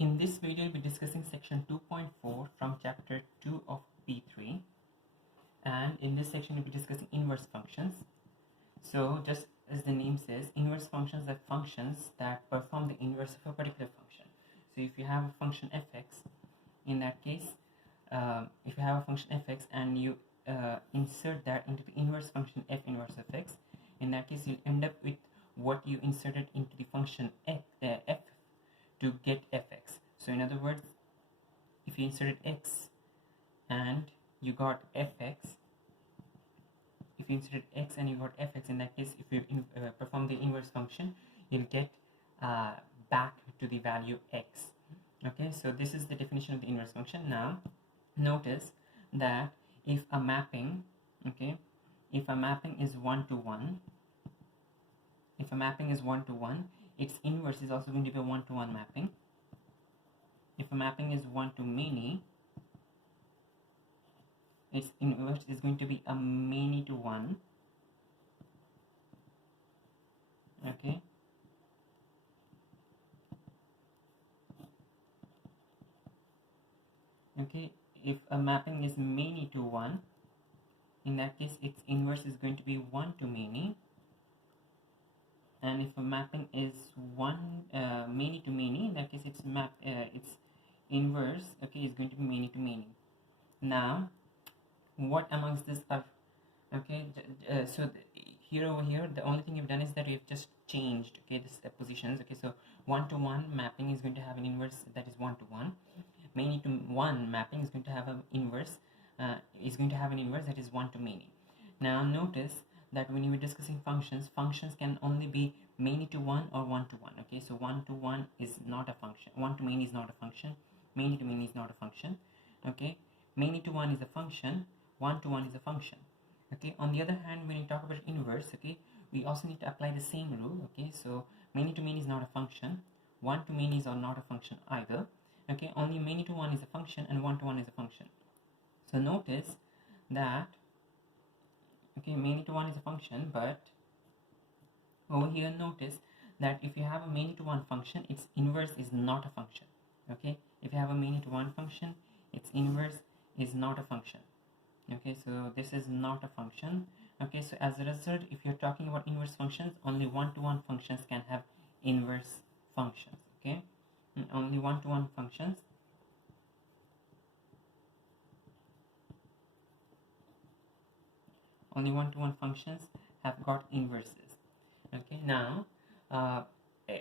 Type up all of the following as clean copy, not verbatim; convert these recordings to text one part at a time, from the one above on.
In this video, we'll be discussing section 2.4 from chapter 2 of P3, and in this section we'll be discussing inverse functions. So just as the name says, inverse functions are functions that perform the inverse of a particular function. So if you have a function fx, in that case, if you have a function fx and you insert that into the inverse function f inverse of x, in that case you'll end up with what you inserted into the function f to get fx. So in other words, if you inserted x and you got fx, if you inserted x and you got fx, in that case, if you perform the inverse function, you'll get back to the value x. Okay, so this is the definition of the inverse function. Now notice that if a mapping, if a mapping is 1 to 1, if a mapping is 1 to 1, its inverse is also going to be a 1 to 1 mapping. If a mapping is 1 to many, its inverse is going to be a many to 1. Okay. Okay, if a mapping is many to 1, in that case its inverse is going to be 1 to many. And if a mapping is many to many, in that case its inverse, okay, is going to be many to many. Now what amongst this are, okay, here over here the only thing you've done is that you've just changed, okay, this positions. Okay, so 1 to 1 mapping is going to have an inverse that is 1 to 1. Many to 1 mapping is going to have an inverse that is 1 to many. Now notice that when you were discussing functions can only be many to 1 or 1 to 1. Okay, so 1 to 1 is not a function, 1 to many is not a function, many to many is not a function. Okay, many to 1 is a function, 1 to 1 is a function. Okay, on the other hand, when you talk about inverse, okay, we also need to apply the same rule. Okay, so many to many is not a function, 1 to many is not a function either. Okay, only many to 1 is a function and 1 to 1 is a function. So notice that, okay, many to 1 is a function, but over here notice that if you have a many to 1 function, its inverse is not a function. Okay, if you have a many to 1 function, its inverse is not a function. Okay, so this is not a function. Okay, so as a result, if you're talking about inverse functions, only 1 to 1 functions can have inverse functions. Okay, and only 1 to 1 functions have got inverses. Okay, now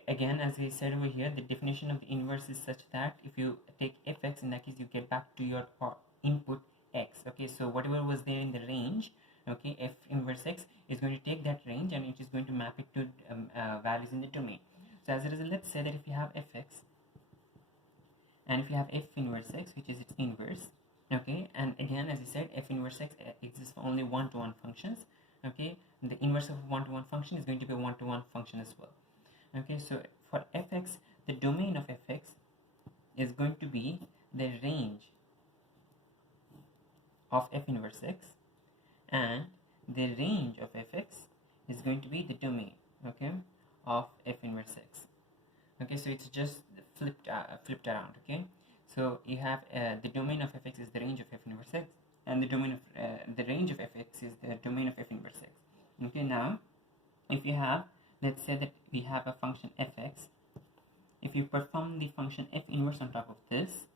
again, as we said over here, the definition of the inverse is such that if you take fx, in that case you get back to your input x. Okay, so whatever was there in the range, okay, f inverse x is going to take that range and it is going to map it to values in the domain. So as a result, let's say that if you have fx and if you have f inverse x, which is its inverse, okay, and again, as I said, f inverse x exists for only 1 to 1 functions. Okay, the inverse of a 1 to 1 function is going to be a 1 to 1 function as well. Okay, so for fx, the domain of fx is going to be the range of f inverse x, and the range of fx is going to be the domain, okay, of f inverse x. Okay, so it's just flipped around. Okay, so you have the domain of fx is the range of f inverse x, and the domain of the range of fx is the domain of f inverse x. Okay, now if you have, let's say that we have a function fx, if you perform the function f inverse on top of this,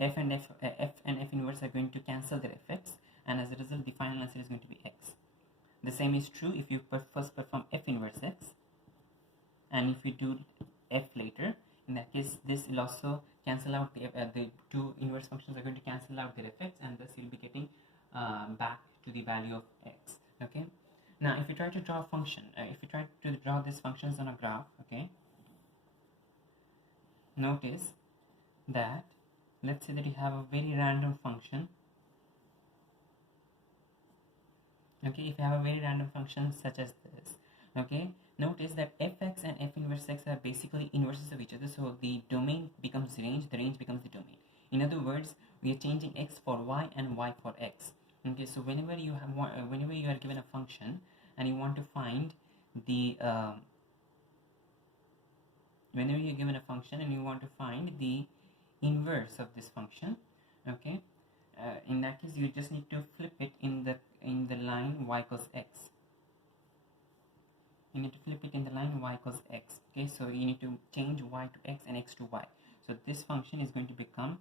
f and f inverse are going to cancel their fx, and as a result the final answer is going to be x. The same is true if you first perform f inverse x, and if you do f later, in that case this will also cancel out the two inverse functions are going to cancel out their effects, and thus you'll be getting back to the value of x. Okay, now if you try to draw a function, if you try to draw these functions on a graph, okay, notice that, let's say that you have a very random function. Okay, if you have a very random function such as this, okay, notice that fx and f inverse x are basically inverses of each other, so the domain becomes range, the range becomes the domain. In other words, we are changing x for y and y for x. Okay, so whenever you are given a function and you want to find the whenever you're given a function and you want to find the inverse of this function, okay, in that case you just need to flip it in the line y equals x. You need to flip it in the line y equals x. Okay, so you need to change y to x and x to y. So this function is going to become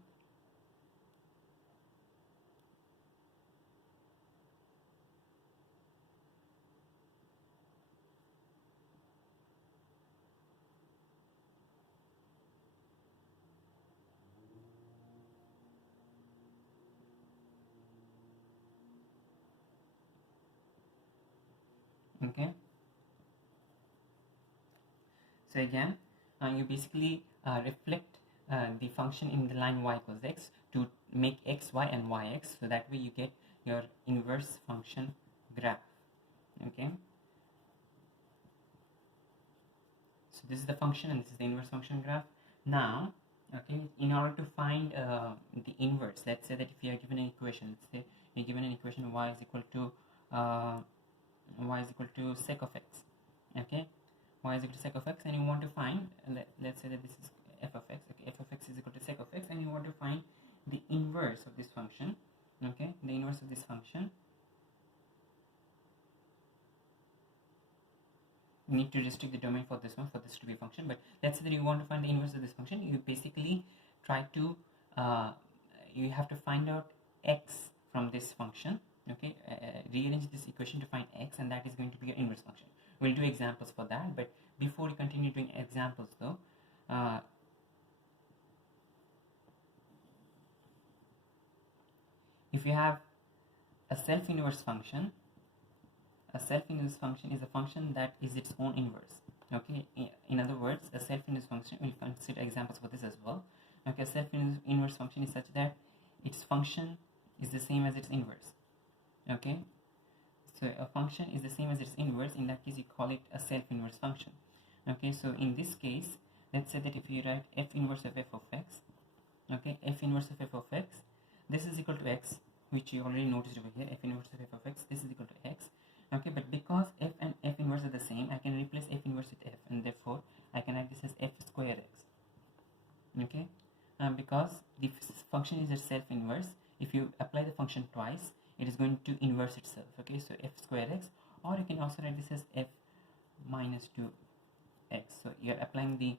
okay. So again, you basically reflect the function in the line y equals x to make x, y and y x, so that way you get your inverse function graph. Okay, so this is the function and this is the inverse function graph. Now, okay, in order to find the inverse, let's say that if you are given an equation, let's say you're given an equation y is equal to sec of x, okay, y is equal to sec of x, and you want to find, let's say that this is f of x, okay, f of x is equal to sec of x, and you want to find the inverse of this function, okay, the inverse of this function. You need to restrict the domain for this one, for this to be a function, but let's say that you want to find the inverse of this function. You basically try to you have to find out x from this function, okay, rearrange this equation to find x, and that is going to be your inverse function. We'll do examples for that, but before we continue doing examples though, if you have a self-inverse function, a self-inverse function is a function that is its own inverse, okay. In other words, a self-inverse function, we'll consider examples for this as well, okay. A self-inverse function is such that its function is the same as its inverse, okay. So a function is the same as its inverse. In that case, you call it a self-inverse function, okay. So in this case, let's say that if you write f inverse of f of x, okay, f inverse of f of x, this is equal to x, which you already noticed over here, f inverse of f of x, this is equal to x, okay. But because f and f inverse are the same, I can replace f inverse with f, and therefore I can write this as f square x, okay. Because the function is a self-inverse, if you apply the function twice, it is going to inverse itself, okay. So f square x, or you can also write this as f minus 2x. So you are applying the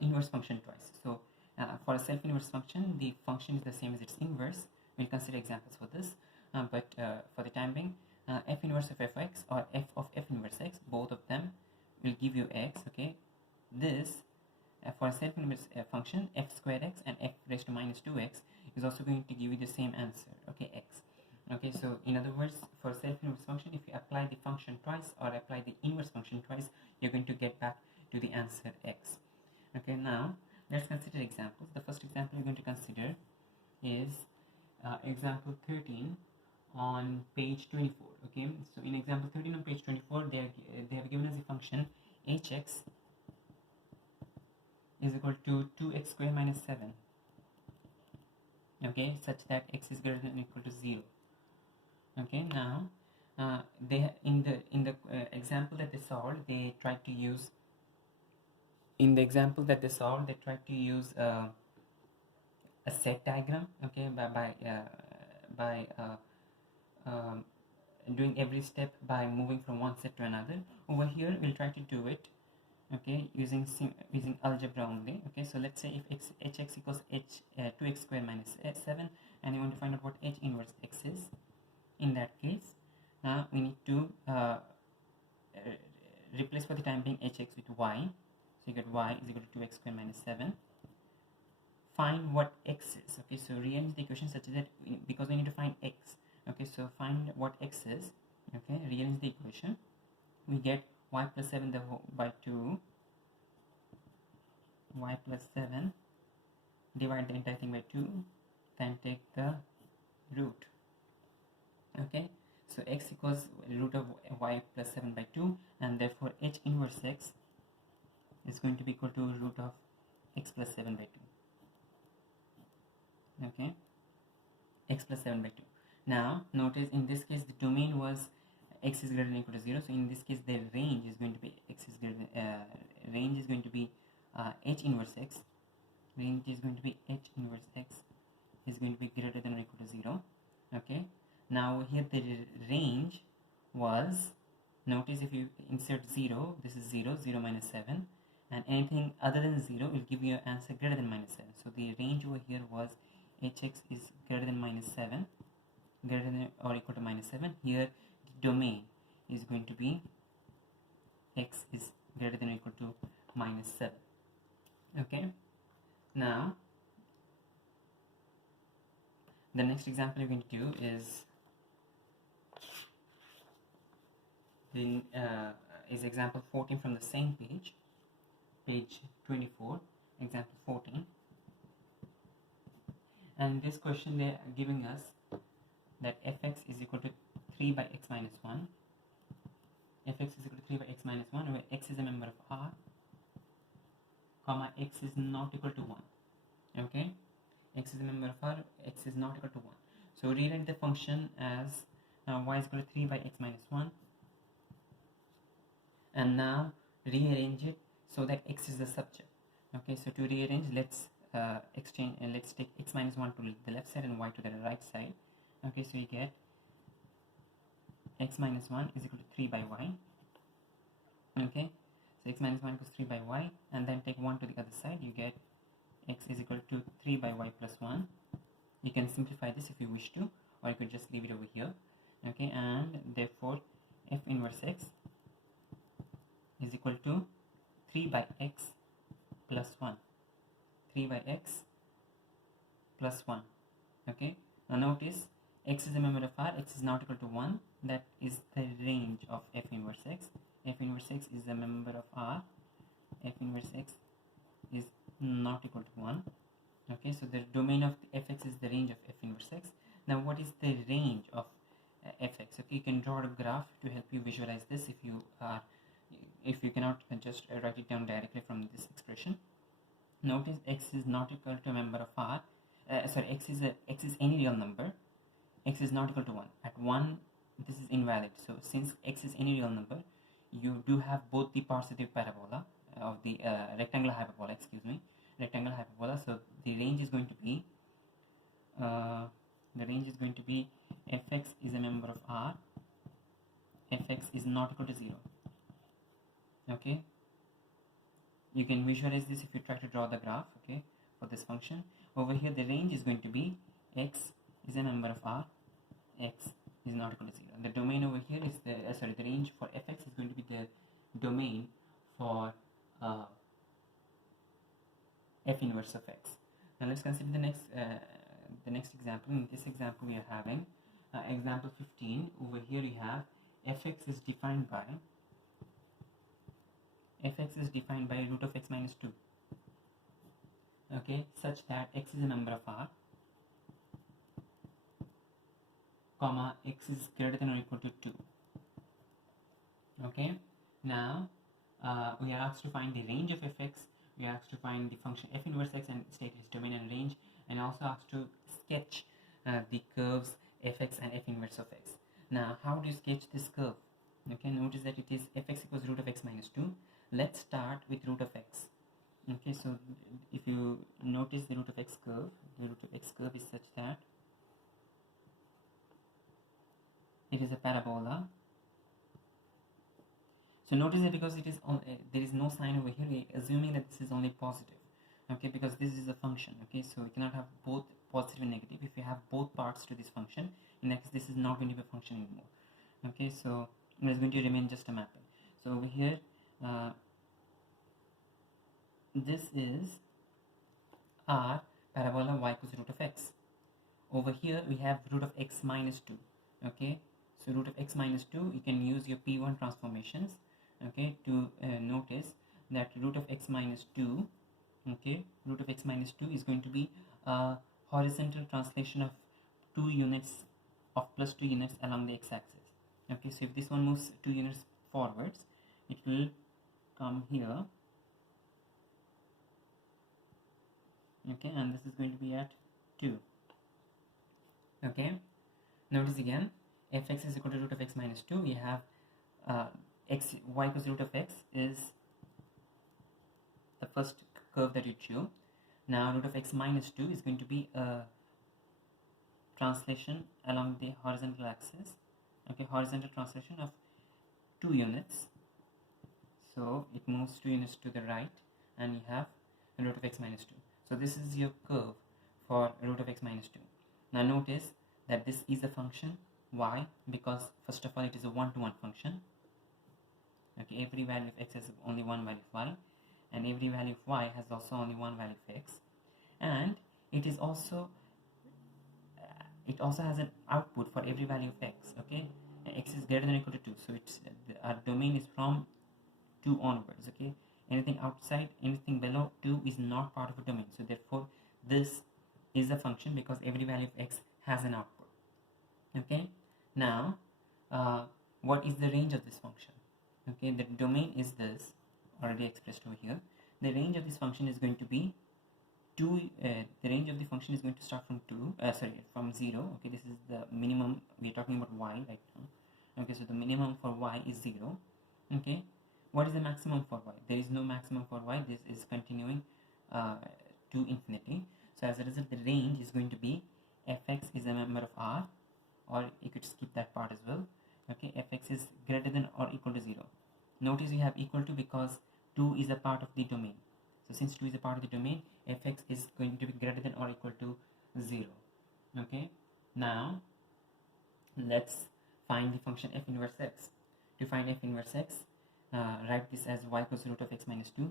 inverse function twice. So for a self-inverse function, the function is the same as its inverse. We'll consider examples for this, but for the time being, f inverse of fx or f of f inverse x, both of them will give you x, okay. This for a self-inverse function, f square x and f raised to minus 2x is also going to give you the same answer, okay, x, okay. So in other words, for a self-inverse function, if you apply the function twice or apply the inverse function twice, you're going to get back to the answer x, okay. Now let's consider examples. The first example we're going to consider is example 13 on page 24, okay. So in example 13 on page 24, they have given us a function hx is equal to 2x squared minus 7, okay, such that x is greater than or equal to 0, okay. Now they in the example that they solved, they tried to use a set diagram, okay, by doing every step by moving from one set to another. Over here we'll try to do it, okay, using algebra only, okay. So let's say if hx equals 2x squared minus 7, and you want to find out what h inverse x is, in that case we need to replace for the time being hx with y. So you get y is equal to 2x squared minus 7. Find what x is, okay. So rearrange the equation such that, because we need to find x, okay, so find what x is, okay, rearrange the equation. We get y plus 7 the whole by 2, y plus 7, divide the entire thing by 2, then take the root, okay. So x equals root of y plus 7 by 2, and therefore h inverse x is going to be equal to root of x plus 7 by 2, okay, x plus 7 by 2. Now notice in this case the domain was x is greater than or equal to 0, so in this case the range is going to be h inverse x, range is going to be h inverse x is going to be greater than or equal to 0. Okay, now here the range was, notice if you insert 0, this is 0, 0 minus 7, and anything other than 0 will give you an answer greater than minus 7. So the range over here was hx is greater than minus 7, greater than or equal to minus 7. Here the domain is going to be x is greater than or equal to minus 7. Okay, now the next example you're going to do is example 14 from the same page 24, example 14. And this question they are giving us that fx is equal to 3 by x minus 1. Fx is equal to 3 by x minus 1, where x is a member of R, comma x is not equal to 1. Okay, x is a member of R, x is not equal to 1. So rewrite the function as y is equal to 3 by x minus 1, and now rearrange it so that x is the subject. Okay, so to rearrange, let's let's take x minus 1 to the left side and y to the right side. Okay, so you get x minus 1 is equal to 3 by y. Okay, so x minus 1 equals 3 by y, and then take 1 to the other side, you get x is equal to 3 by y plus 1. You can simplify this if you wish to, or you could just leave it over here. Okay, and therefore f inverse x is equal to 3 by x plus 1. 3 by x plus 1. Okay, now notice x is a member of R, x is not equal to 1. That is the range of f inverse x. F inverse x is a member of R, f inverse x is not equal to 1. Okay, so the domain of the fx is the range of f inverse x. Now what is the range of fx? Okay, you can draw a graph to help you visualize this if you cannot just write it down directly from this expression. Notice x is not equal to a member of R. X is any real number. X is not equal to 1. At 1, this is invalid. So since x is any real number, you do have both the parts of the parabola, of the rectangular hyperbola, So the range is going to be fx is a member of R, fx is not equal to 0. Okay, you can visualize this if you try to draw the graph. Okay, for this function over here, the range is going to be x is a member of R, x is not equal to 0. The domain over here is the range for fx is going to be the domain for f inverse of x. Now let's consider the next example. In this example, we are having example 15. Over here, we have fx is defined by root of x minus 2. Okay, such that x is a member of R, comma x is greater than or equal to 2. Okay, now we are asked to find the range of fx. We are asked to find the function f inverse x and state its domain and range, and also asked to sketch the curves fx and f inverse of x. Now how do you sketch this curve? Okay, notice that it is fx equals root of x minus 2. Let's start with root of x. Okay, so if you notice the root of x curve, is such that it is a parabola. So notice that because it is there is no sign over here, we are assuming that this is only positive. Okay, because this is a function. Okay, so we cannot have both positive and negative. If you have both parts to this function, in that case this is not going to be a function anymore. Okay, so it is going to remain just a mapping. So over here, this is our parabola y equals root of x. Over here we have root of x minus 2. Okay, so root of x minus 2, you can use your p1 transformations. Okay, to notice that root of x minus 2, okay, root of x minus 2 is going to be a horizontal translation of 2 units of plus 2 units along the x-axis. Okay, so if this one moves 2 units forwards, it will come here. Okay, and this is going to be at 2. Okay, notice again, fx is equal to root of x minus 2. We have y equals root of x is the first curve that you choose. Now root of x minus 2 is going to be a translation along the horizontal axis, okay, horizontal translation of 2 units. So it moves 2 units to the right, and you have root of x minus 2. So this is your curve for root of x minus 2. Now notice that this is a function. Why? Because first of all it is a one-to-one function. Okay, every value of x has only one value of y, and every value of y has also only one value of x, and it is also it also has an output for every value of x. Okay, x is greater than or equal to 2, so it's our domain is from 2 onwards. Okay, anything outside, anything below 2 is not part of a domain, so therefore this is a function because every value of x has an output. Okay, now what is the range of this function? Okay, the domain is this, already expressed over here. The range of this function is going to be 2. The range of the function is going to start from 0. Okay, this is the minimum. We are talking about y right now. Okay, so the minimum for y is 0. Okay, what is the maximum for y? There is no maximum for y. This is continuing to infinity. So as a result, the range is going to be fx is a member of R, or you could skip that part as well. Okay, fx is greater than or equal to 0. Notice we have equal to because 2 is a part of the domain. So since 2 is a part of the domain, fx is going to be greater than or equal to 0. Okay, now let's find the function f inverse x. To find f inverse x, write this as y equals root of x minus 2.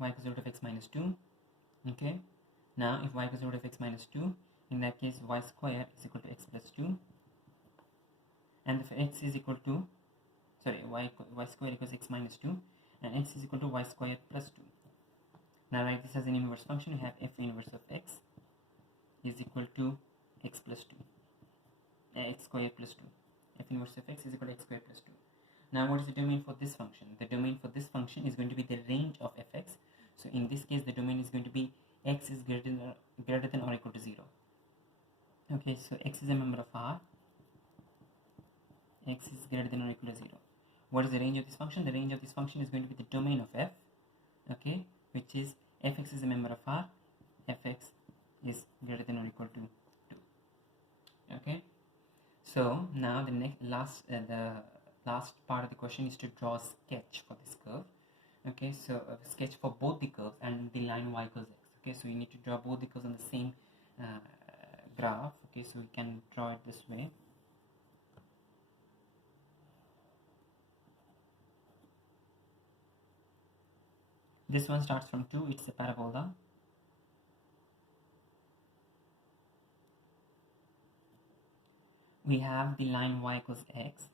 Y equals root of x minus 2. Okay, now if y equals root of x minus 2, in that case y square is equal to x plus 2, and if x is equal to y square equals x minus 2, and x is equal to y square plus 2. Now write this as an inverse function. We have f inverse of x is equal to x plus 2, x square plus 2. F inverse of x is equal to x square plus 2. Now what is the domain for this function? The domain for this function is going to be the range of fx. So in this case the domain is going to be x is greater than or equal to 0. Okay, so x is a member of R, x is greater than or equal to 0. What is the range of this function? The range of this function is going to be the domain of f, okay, which is fx is a member of R, fx is greater than or equal to 2. Okay, so now the last part of the question is to draw a sketch for this curve. Okay, so a sketch for both the curves and the line y equals x. Okay, so you need to draw both the curves on the same graph. Okay, so we can draw it this way. This one starts from 2, it's a parabola. We have the line y equals x.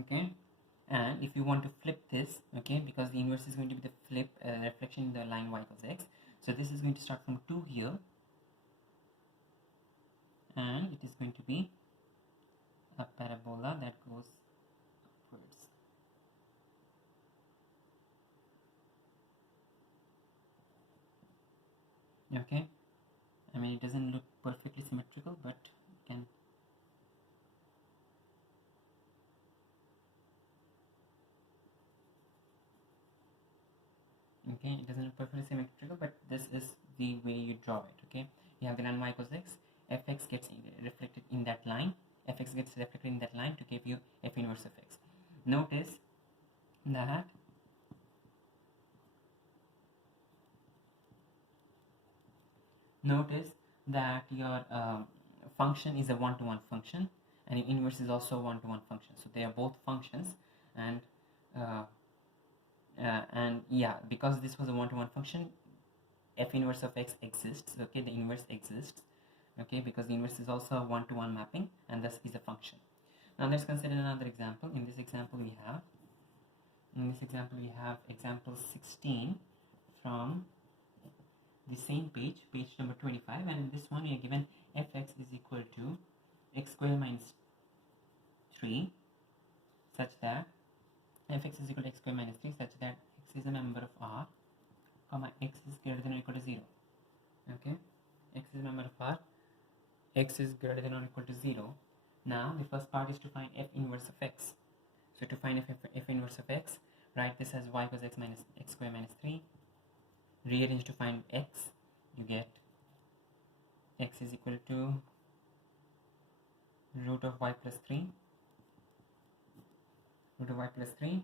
Okay, and if you want to flip this, okay, because the inverse is going to be the flip reflection in the line y equals x, so this is going to start from 2 here, and it is going to be a parabola that goes upwards. Okay, I mean it doesn't look perfectly symmetrical, but you can okay, it doesn't look perfectly symmetrical, but this is the way you draw it. Okay, you have the line y equals x, fx gets reflected in that line, fx gets reflected in that line to give you f inverse of x. Notice that your function is a one-to-one function, and your inverse is also a one-to-one function, so they are both functions, and yeah, because this was a one-to-one function, f inverse of x exists. Okay, the inverse exists. Okay, because the inverse is also a one-to-one mapping, and thus is a function. Now let's consider another example. In this example we have example 16 from the same page number 25, and in this one we are given fx is equal to x square minus 3 such that fx is equal to x square minus 3 such that x is a member of R, comma x is greater than or equal to 0. Okay, x is a member of R, x is greater than or equal to 0. Now the first part is to find f inverse of x. So to find f inverse of x, write this as y equals x minus x square minus 3. Rearrange to find x. You get x is equal to root of y plus 3, root of y plus 3,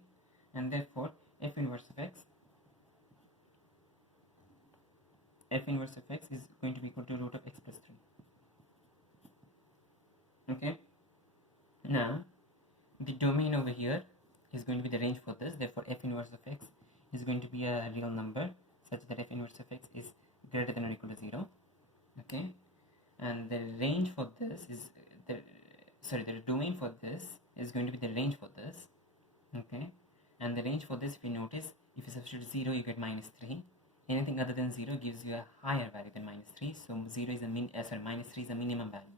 and therefore f inverse of x is going to be equal to root of x plus 3. Okay, now the domain over here is going to be the range for this, therefore f inverse of x is going to be a real number such that f inverse of x is greater than or equal to 0. Okay, and the range for this is the domain for this is going to be the range for this. Okay, and the range for this, if you notice, if you substitute 0 you get minus 3. Anything other than 0 gives you a higher value than minus 3, so minus 3 is a minimum value.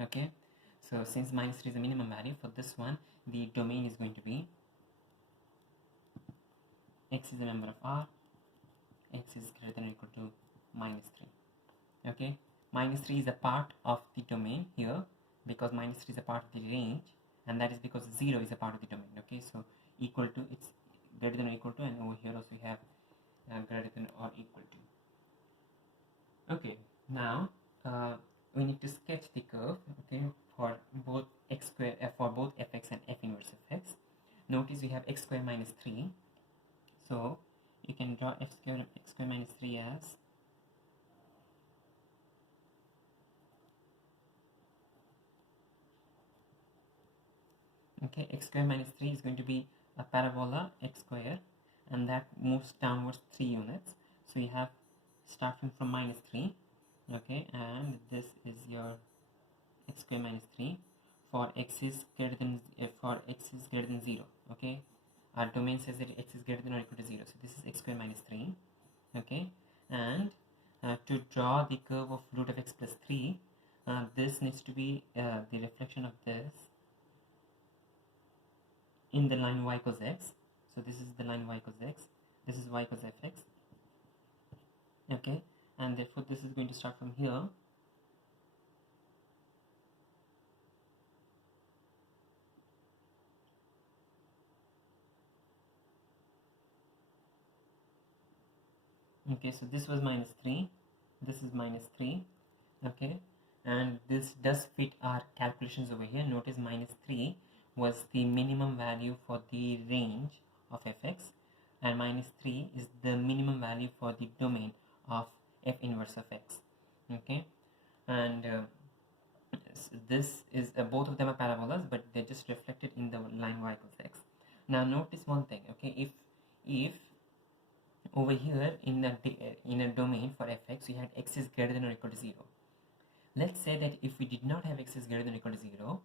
Okay, so since minus 3 is a minimum value, for this one the domain is going to be x is a member of R, x is greater than or equal to minus 3. Okay, minus 3 is a part of the domain here, because minus 3 is a part of the range, and that is because 0 is a part of the domain. Okay, so equal to, it's greater than or equal to, and over here also we have greater than or equal to. Okay, now we need to sketch the curve, okay, for both x square, for both fx and f inverse of x. Notice we have x square minus 3, so you can draw x square minus 3 as okay, x square minus 3 is going to be a parabola x square, and that moves downwards 3 units. So you have starting from minus 3, okay, and this is your x square minus 3 for x is greater than 0. Okay, our domain says that x is greater than or equal to 0, so this is x square minus 3. Okay, and to draw the curve of root of x plus 3, this needs to be the reflection of this in the line y equals x. So this is the line y equals x, this is y equals fx. Okay, and therefore this is going to start from here. Okay, so this was minus 3, this is minus 3. Okay, and this does fit our calculations over here. Notice minus 3 was the minimum value for the range of fx, and minus 3 is the minimum value for the domain of f inverse of x. Okay, and this is both of them are parabolas, but they're just reflected in the line y equals x. Now notice one thing, okay, if over here in a domain for fx we had x is greater than or equal to 0. Let's say that if we did not have x is greater than or equal to 0,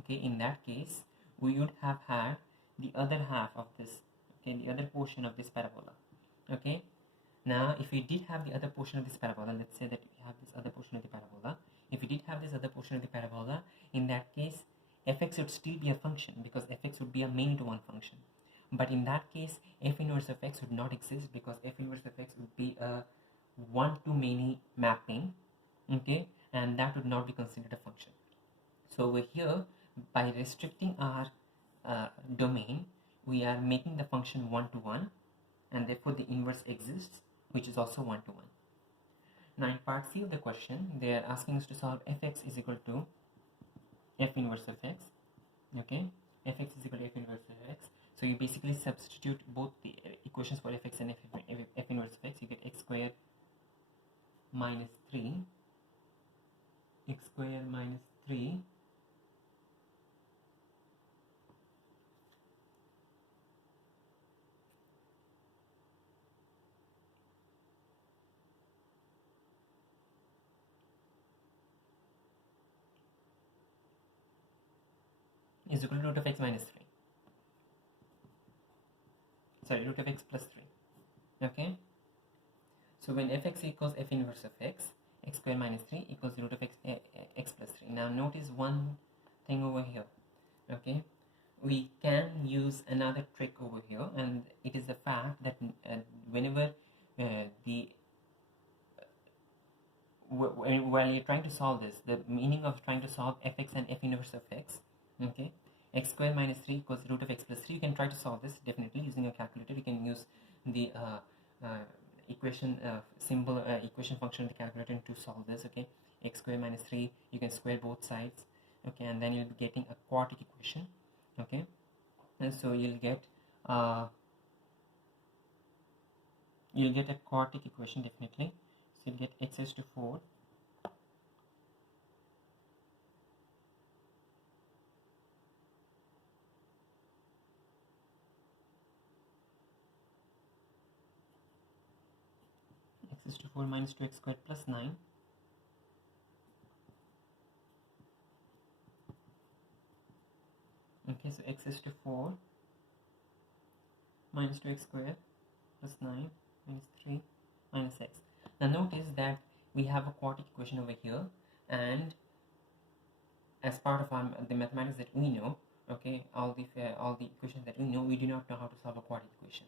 okay, in that case we would have had the other half of this, okay, the other portion of this parabola. Okay, now if we did have the other portion of this parabola, let's say that we have this other portion of the parabola, if we did have this other portion of the parabola, in that case fx would still be a function, because fx would be a many to one function. But in that case f inverse of x would not exist, because f inverse of x would be a one to many mapping. Okay, and that would not be considered a function. So over here, by restricting our domain, we are making the function one to one, and therefore the inverse exists, which is also one to one. Now in part C of the question, they are asking us to solve fx is equal to f inverse of x. Okay, fx is equal to f inverse of x. So you basically substitute both the equations for fx and f inverse of x. You get x square minus 3, x square minus 3 is equal to root of x minus 3. Sorry, root of x plus 3. Okay, so when fx equals f inverse of x, x square minus 3 equals root of x plus 3. Now notice one thing over here. Okay, we can use another trick over here, and it is the fact that whenever while you're trying to solve this, the meaning of trying to solve fx and f inverse of x, okay, x square minus 3 equals root of x plus 3. You can try to solve this definitely using a calculator. You can use the equation symbol equation function of the calculator to solve this. Okay, x square minus 3, you can square both sides, okay, and then you'll be getting a quadratic equation. Okay, and so you'll get a quadratic equation definitely. So you'll get x raised to 4 x raised to 4 minus 2x squared plus 9 . Okay, so x raised to 4 minus 2x squared plus 9 minus 3 minus x. Now notice that we have a quadratic equation over here, and as part of the mathematics that we know, okay, all the equations that we know, we do not know how to solve a quadratic equation.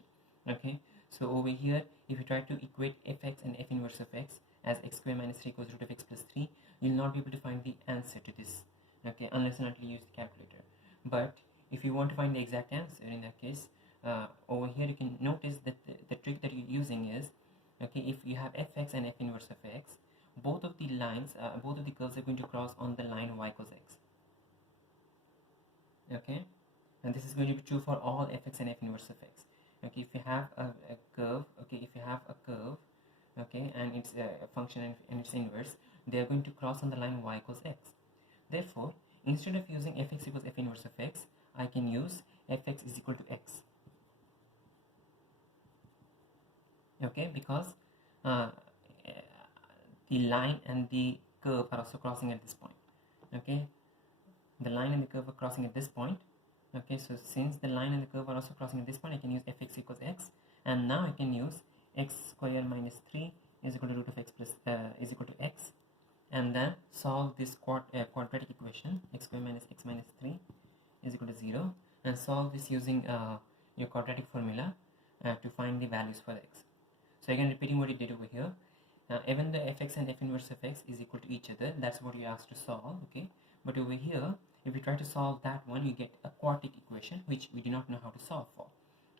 Okay, so over here, if you try to equate fx and f inverse of x as x square minus 3 equals root of x plus 3, you'll not be able to find the answer to this, okay, unless and until you use the calculator. But if you want to find the exact answer, in that case, over here you can notice that the trick that you're using is, okay, if you have fx and f inverse of x, both of the lines, both of the curves are going to cross on the line y equals x. Okay, and this is going to be true for all fx and f inverse of x. Okay, if you have a curve, okay, if you have a curve, okay, and it's a function and its inverse, they are going to cross on the line y equals x. Therefore, instead of using fx equals f inverse of x, I can use fx is equal to x. Okay, because the line and the curve are also crossing at this point. Okay, the line and the curve are crossing at this point. Okay, so since the line and the curve are also crossing at this point, I can use fx equals x, and now I can use x square minus 3 is equal to root of x plus is equal to x, and then solve this quadratic equation, x square minus x minus 3 is equal to 0, and solve this using your quadratic formula to find the values for x. So again, repeating what you did over here, even the fx and f inverse of x is equal to each other, that's what you asked to solve. Okay, but over here, if you try to solve that one, you get a quadratic equation which we do not know how to solve for.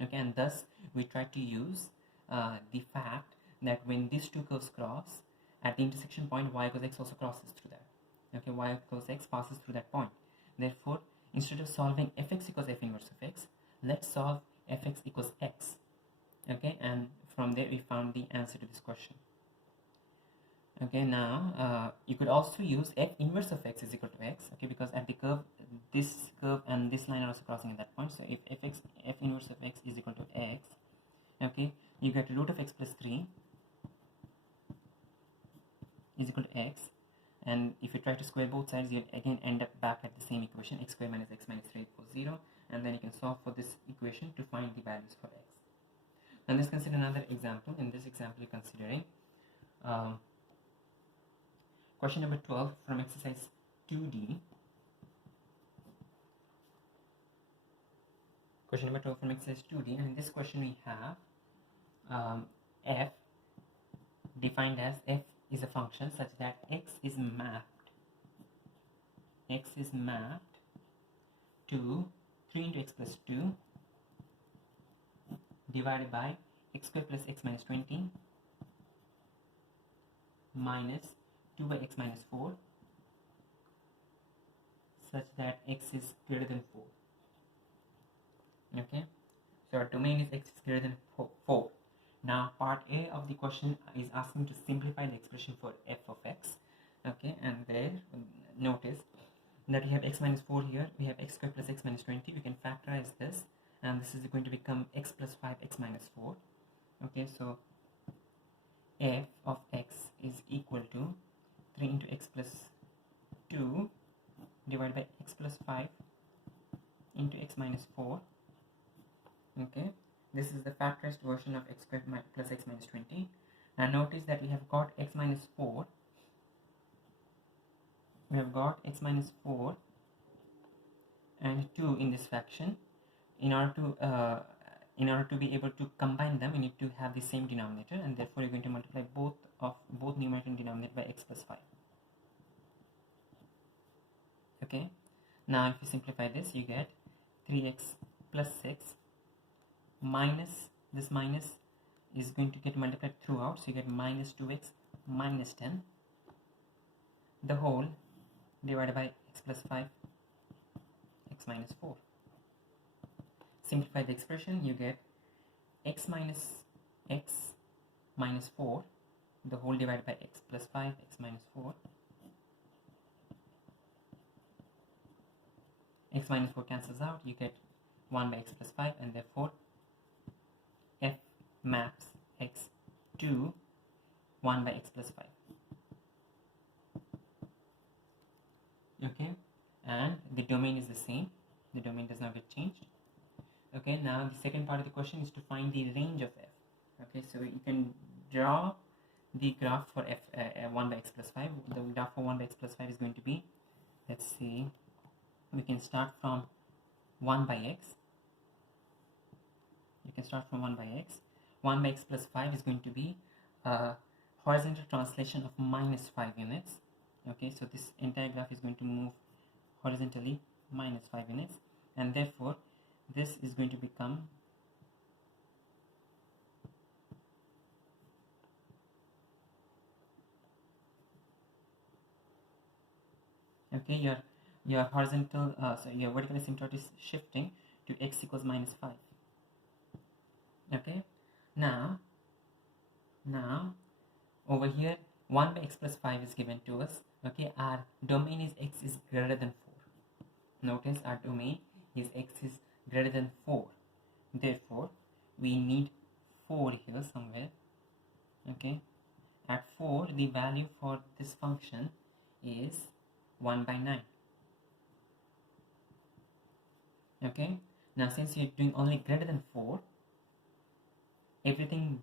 Okay, and thus we try to use the fact that when these two curves cross at the intersection point, y equals x also crosses through that. Okay, y equals x passes through that point. Therefore, instead of solving fx equals f inverse of x, let's solve fx equals x. Okay, and from there we found the answer to this question. Okay, now you could also use f inverse of x is equal to x. Okay, because at the curve, this curve and this line are also crossing at that point. So if f inverse of x is equal to x, okay, you get root of x plus 3 is equal to x, and if you try to square both sides, you'll again end up back at the same equation, x square minus x minus 3 equals 0, and then you can solve for this equation to find the values for x. Now let's consider another example. In this example, you're considering question number 12 from exercise 2D. Question number 12 from exercise 2D, and in this question we have f defined as f is a function such that x is mapped to 3 into x plus 2 divided by x squared plus x minus 20 minus 2 by x minus 4 such that x is greater than 4. Okay, so our domain is x is greater than 4. Now part A of the question is asking to simplify the expression for f of x. Okay, and there notice that we have x minus 4 here, we have x squared plus x minus 20. We can factorize this, and this is going to become x plus 5x minus 4. Okay, so f of x is equal to 3 into x plus 2 divided by x plus 5 into x minus 4. Okay, this is the factorized version of x squared plus x minus 20. And notice that we have got x minus 4. We have got x minus 4 and 2 in this fraction. In order to in order to be able to combine them, you need to have the same denominator, and therefore you're going to multiply both numerator and denominator by x plus 5. Okay, now if you simplify this, you get 3x plus 6 minus this minus is going to get multiplied throughout, so you get minus 2x minus 10, the whole divided by x plus 5, x minus 4. Simplify the expression, you get x minus 4, the whole divided by x plus 5, x minus 4. X minus 4 cancels out, you get 1 by x plus 5, and therefore f maps x to 1 by x plus 5. Okay, and the domain is the same, the domain does not get changed. Okay, now the second part of the question is to find the range of f. Okay, so you can draw the graph for f 1 by x plus 5. The graph for 1 by x plus 5 is going to be, let's see, we can start from 1 by x. You can start from 1 by x. 1 by x plus 5 is going to be a horizontal translation of minus 5 units. Okay, so this entire graph is going to move horizontally minus 5 units, and therefore this is going to become okay, your horizontal your vertical asymptote is shifting to x equals minus 5. Okay, now over here 1 by x plus 5 is given to us. Okay, our domain is x is greater than 4. Notice our domain is x is greater than 4, therefore we need 4 here somewhere. Okay, at 4 the value for this function is 1 by 9. Okay, now since you're doing only greater than 4, everything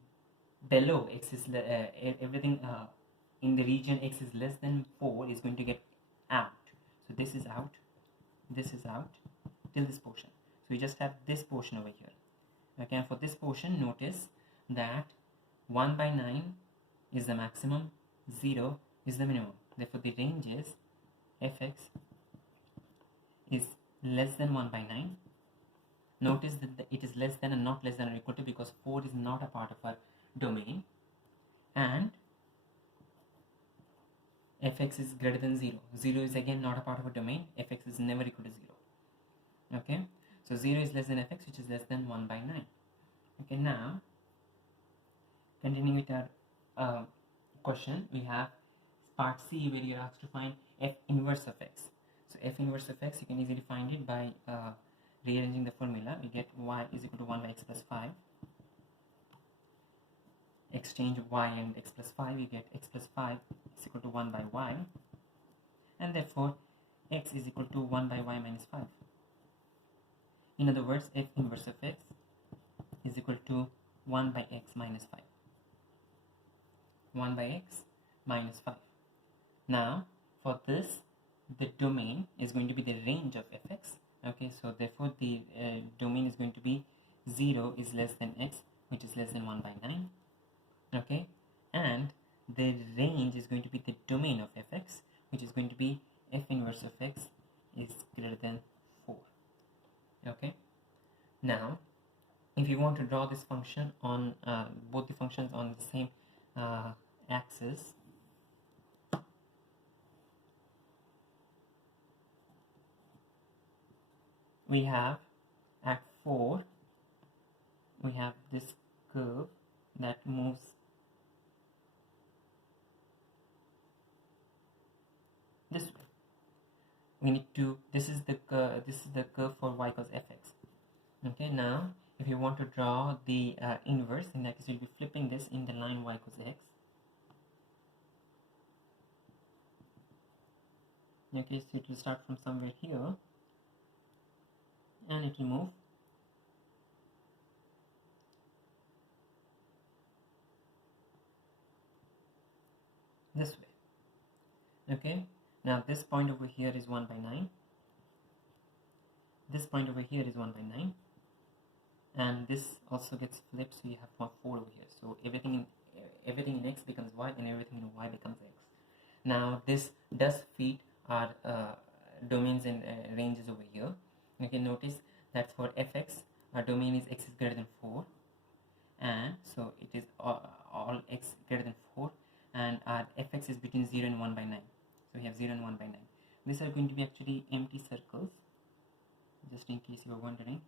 below x is everything in the region x is less than 4 is going to get out. So this is out till this portion, so we just have this portion over here. Okay, and for this portion, notice that 1 by 9 is the maximum, 0 is the minimum. Therefore the range is fx is less than 1 by 9. Notice that it is less than and not less than or equal to, because 4 is not a part of our domain, and fx is greater than 0. 0 is again not a part of a domain, fx is never equal to 0. Okay, so 0 is less than fx, which is less than 1 by 9. Okay, now continuing with our question, we have part C, where you're asked to find f inverse of x. So f inverse of x, you can easily find it by rearranging the formula. We get y is equal to 1 by x plus 5. Exchange y and x plus 5, you get x plus 5 is equal to 1 by y, and therefore x is equal to 1 by y minus 5. In other words, f inverse of x is equal to 1 by x minus 5. 1 by x minus 5. Now for this, the domain is going to be the range of fx. Okay, so therefore the domain is going to be 0 is less than x, which is less than 1 by 9. Okay, and the range is going to be the domain of fx, which is going to be f inverse of x is greater than 4. Okay, now if you want to draw this function on both the functions on the same axis, we have at 4 we have this curve that moves this way. We need to, this is the curve for y equals fx. Okay, now if you want to draw the inverse, in that case you'll be flipping this in the line y equals x. Okay, so it will start from somewhere here and it will move this way. Okay, now this point over here is 1 by 9, this point over here is 1 by 9, and this also gets flipped, so you have 4 over here. So everything in x becomes y, and everything in y becomes x. Now this does feed our domains and ranges over here. You can notice that for fx, our domain is x is greater than 4, and so it is all x greater than 4, and our fx is between 0 and 1 by 9. So we have 0 and 1 by 9. These are going to be actually empty circles, just in case you are wondering,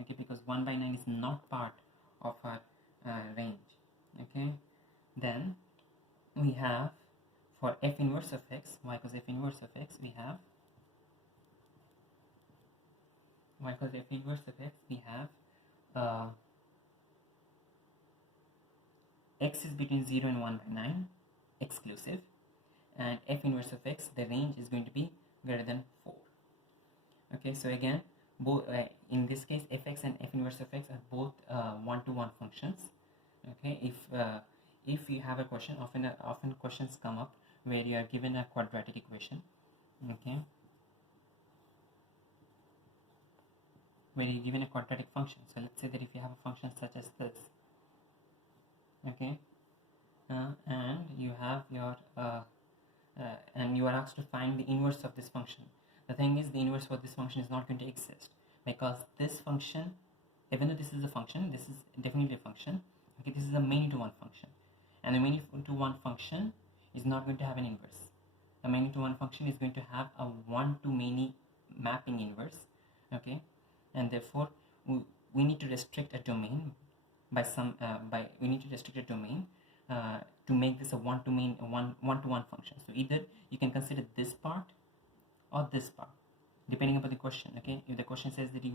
okay, because 1 by 9 is not part of our range. Okay, then we have for f inverse of x, y equals f inverse of x, we have y equals f inverse of x, we have x is between 0 and 1 by 9 exclusive, and f inverse of x, the range is going to be greater than 4. Okay, so again, both in this case fx and f inverse of x are both one-to-one functions. Okay, if you have a question, often questions come up where you are given a quadratic equation, okay, where you're given a quadratic function. So let's say that if you have a function such as this, okay, and you have your and you are asked to find the inverse of this function. The thing is, the inverse for this function is not going to exist, because this function, even though this is a function, this is definitely a function. Okay, this is a many-to-one function, and the many-to-one function is not going to have an inverse. A many-to-one function is going to have a one-to-many mapping inverse. Okay, and therefore we need to restrict a domain by some we need to restrict a domain to make this a one-to-one function. So either you can consider this part or this part, depending upon the question. Okay, if the question says that you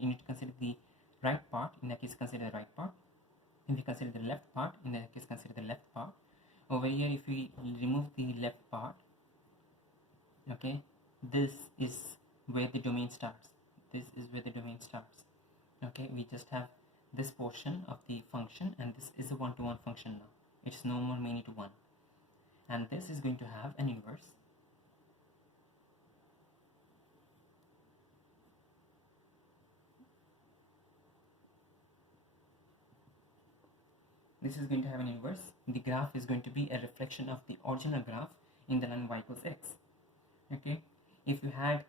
need to consider the right part, in that case consider the right part. If you consider the left part, in that case consider the left part. Over here, if we remove the left part, okay, this is where the domain starts. This is where the domain starts. Okay, we just have this portion of the function, and this is a one-to-one function now. It's no more many-to-one, and this is going to have an inverse. This is going to have an inverse. The graph is going to be a reflection of the original graph in the line y equals x. Okay, if you had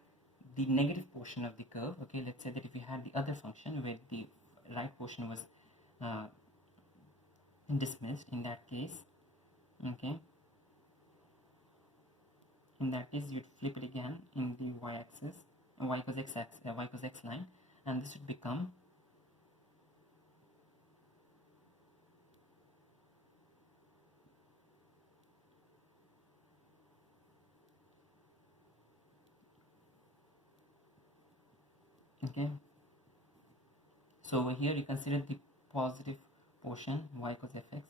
the negative portion of the curve, okay, let's say that if you had the other function where the right portion was dismissed, in that case, okay, in that case you'd flip it again in the y-axis, y equals x line, and this would become okay. So over here you consider the positive portion, y equals fx,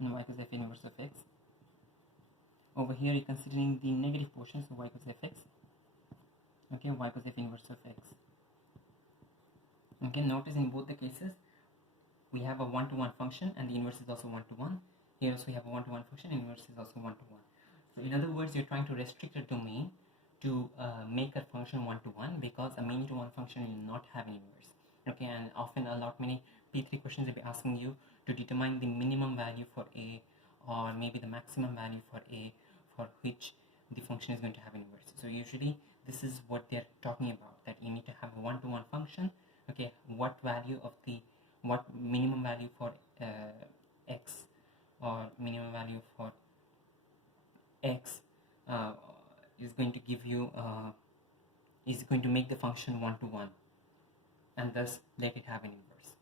and y equals f inverse of x. Over here you're considering the negative portion, so y equals fx, okay, y equals f inverse of x. Okay, notice in both the cases we have a one-to-one function, and the inverse is also one-to-one. Here also we have a one-to-one function, and inverse is also one-to-one. So in other words, you're trying to restrict a domain to make a function one-to-one, because a many-to-one function will not have an inverse. Okay, and often many P3 questions will be asking you to determine the minimum value for a, or maybe the maximum value for a, for which the function is going to have an inverse. So usually this is what they're talking about, that you need to have a one-to-one function. Okay, what minimum value for x, or minimum value for x is going to give you is going to make the function one-to-one, and thus let it have an inverse.